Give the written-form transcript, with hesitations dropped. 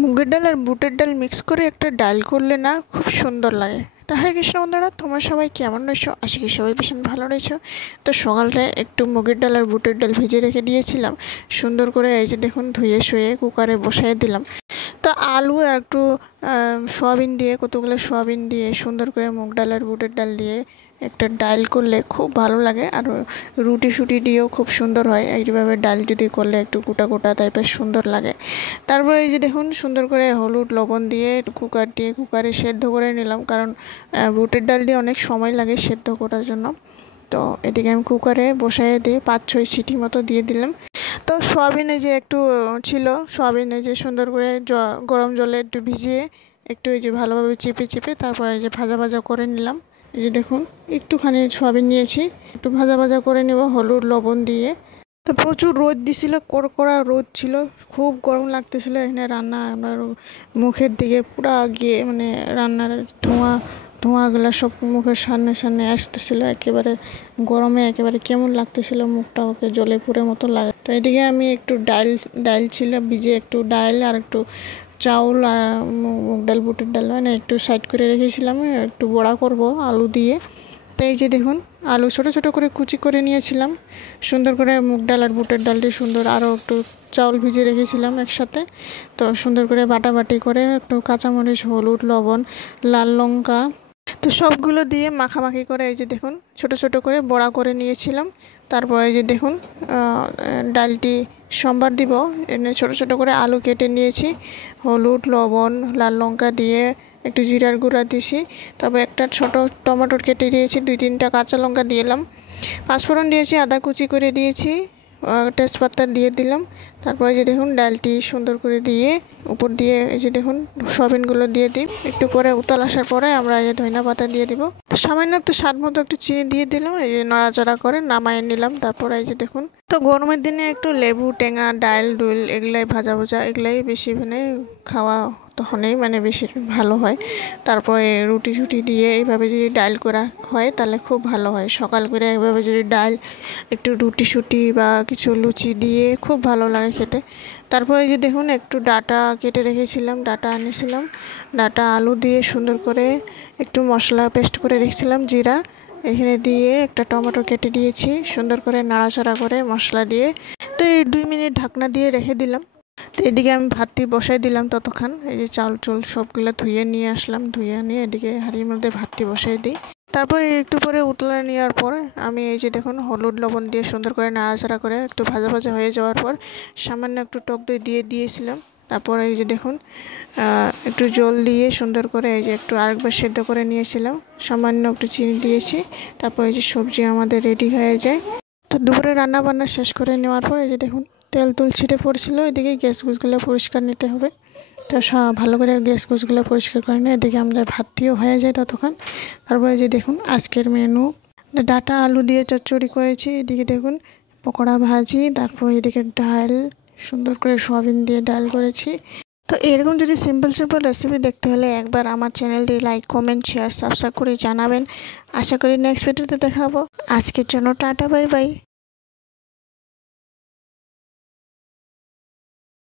মুগের ডাল আর বুটের ডাল মিক্স করে একটা ডাল করলে না খুব সুন্দর লাগে। তো হরে কৃষ্ণ বন্ধুরা, তোমরা সবাই কেমন রয়েছো? আশা করি সবাই ভীষণ ভালো রয়েছো। তো সকালটায় একটু মুগের ডাল আর বুটের ডাল ভেজে রেখে দিয়েছিলাম সুন্দর করে। এই যে দেখুন, ধুয়ে শুয়ে কুকারে বসাই দিলাম। তো আলু আর একটু সয়াবিন দিয়ে, কতগুলো সয়াবিন দিয়ে সুন্দর করে মুগ ডাল আর বুটের ডাল দিয়ে একটা ডাল করলে খুব ভালো লাগে। আর রুটি শুটি দিয়েও খুব সুন্দর হয়। এইভাবে ডাল যদি করলে একটু গোটা গোটা টাইপের সুন্দর লাগে। তারপরে এই যে দেখুন, সুন্দর করে হলুদ লবণ দিয়ে কুকারে সেদ্ধ করে নিলাম, কারণ বুটের ডাল দিয়ে অনেক সময় লাগে সেদ্ধ করার জন্য। তো এদিকে আমি কুকারে বসাই দিয়ে 5-6 সিটি মতো দিয়ে দিলাম। তো সয়াবিনে যে একটু ছিল, সয়াবিনে যে সুন্দর করে গরম জলে একটু ভিজিয়ে একটু এই যে ভালোভাবে চেপে চেপে তারপর এই যে ভাজা ভাজা করে নিলাম। এই যে দেখুন, একটুখানি সয়াবিন নিয়েছি, একটু ভাজা ভাজা করে নেব হলুদ লবণ দিয়ে। তো প্রচুর রোদ দিছিল, কড়কড়া রোদ ছিল, খুব গরম লাগতেছিল। এখানে রান্না আমার মুখের দিকে পুরা গিয়ে মানে রান্নার ধোঁয়াগুলো সব মুখের সামনে সামনে আসতেছিল। একেবারে গরমে একেবারে কেমন লাগতেছিল, মুখটা ওকে জ্বলে পুড়ে মতো লাগে। তো এদিকে আমি একটু ডাল ছিল ভিজে, একটু ডাল আর একটু চাউল আর মুগ ডাল বুটের ডাল মানে একটু সাইড করে রেখেছিলাম, একটু বড়া করব আলু দিয়ে। তো এই যে দেখুন, আলু ছোট ছোট করে কুচি করে নিয়েছিলাম সুন্দর করে। মুগ ডাল আর বুটের ডালটি সুন্দর, আরও একটু চাউল ভিজিয়ে রেখেছিলাম একসাথে। তো সুন্দর করে বাটাবাটি করে একটু কাঁচামরিচ, হলুদ, লবণ, লাল লঙ্কা, তো সবগুলো দিয়ে মাখামাখি করে এই যে দেখুন ছোট ছোট করে বড়া করে নিয়েছিলাম। তারপর এই যে দেখুন, ডালটি সম্বার দিব, এনে ছোট ছোট করে আলু কেটে নিয়েছি, হলুদ লবণ লাল লঙ্কা দিয়ে একটু জিরার গুঁড়া দিয়েছি। তারপর একটা ছোট টমেটোর কেটে দিয়েছি, 2-3টা কাঁচা লঙ্কা দিলাম, পাঁচফোড়ন দিয়েছি, আদা কুচি করে দিয়েছি, তেজপাতা দিয়ে দিলাম। তারপরে যে দেখুন ডালটি সুন্দর করে দিয়ে উপর দিয়ে এই যে দেখুন সয়াবিনগুলো দিয়ে দিই। একটু পরে উতল আসার পরে আমরা এই ধনিয়া পাতা দিয়ে দিব, সামান্য একটু স্বাদ মতো একটু চিনি দিয়ে দিলাম। এই যে নাড়াচাড়া করে নামাই নিলাম। তারপরে এই যে দেখুন, তো গরমের দিনে একটু লেবু টেঙা ডাল ডুল এগুলাই ভাজা ভুজা এগুলাই বেশি মানে খাওয়া তখনই মানে বেশি ভালো হয়। তারপরে রুটি শুটি দিয়ে এইভাবে যদি ডাল করা হয় তাহলে খুব ভালো হয়। সকাল করে এইভাবে যদি ডাল একটু রুটি শুটি বা কিছু লুচি দিয়ে খুব ভালো লাগে খেতে। তারপরে এই যে দেখুন, একটু ডাটা কেটে রেখেছিলাম, ডাটা আনিয়েছিলাম, ডাটা আলু দিয়ে সুন্দর করে একটু মশলা পেস্ট করে রেখেছিলাম, জিরা এখানে দিয়ে একটা টমেটো কেটে দিয়েছি, সুন্দর করে নাড়াচাড়া করে মশলা দিয়ে তো এই 2 মিনিট ঢাকনা দিয়ে রেখে দিলাম। তো এদিকে আমি ভাতটি বসাই দিলাম। ততক্ষণ এই যে চাল চুল সবগুলো ধুয়ে নিয়ে আসলাম, ধুয়ে নিয়ে এদিকে হাঁড়ির মধ্যে ভাতটি বসাই দিই। তারপরে একটু পরে উতলা নেওয়ার পর আমি এই যে দেখুন হলুদ লবণ দিয়ে সুন্দর করে নাড়াচাড়া করে একটু ভাজা ভাজা হয়ে যাওয়ার পর সামান্য একটু টক দই দিয়ে দিয়েছিলাম। তারপর এই যে দেখুন একটু জল দিয়ে সুন্দর করে এই যে একটু আরেকবার সেদ্ধ করে নিয়েছিলাম, সামান্য একটু চিনি দিয়েছি। তারপর এই যে সবজি আমাদের রেডি হয়ে যায়। তো দুপুরে রান্না বান্না শেষ করে নেওয়ার পর এই যে দেখুন তেল তুল ছিটে পড়ছিল, এদিকে গ্যাস গুছগুলো পরিষ্কার নিতে হবে। তো ভালো করে গ্যাস গুছগুলো পরিষ্কার করে নিয়ে এদিকে আমাদের ভাতটিও হয়ে যায় ততক্ষণ। তারপরে যে দেখুন আজকের মেনু, ডাটা আলু দিয়ে চচ্চড়ি করেছি, এদিকে দেখুন পকোড়া ভাজি, তারপর এদিকে ডাল সুন্দর করে সয়াবিন দিয়ে ডাল করেছি। তো এরকম যদি সিম্পল রেসিপি দেখতে হলে একবার আমার চ্যানেলটি লাইক কমেন্ট শেয়ার সাবস্ক্রাইব করে জানাবেন। আশা করি নেক্সট ভিডিওতে দেখাবো। আজকের জন্য টাটা বাই বাই।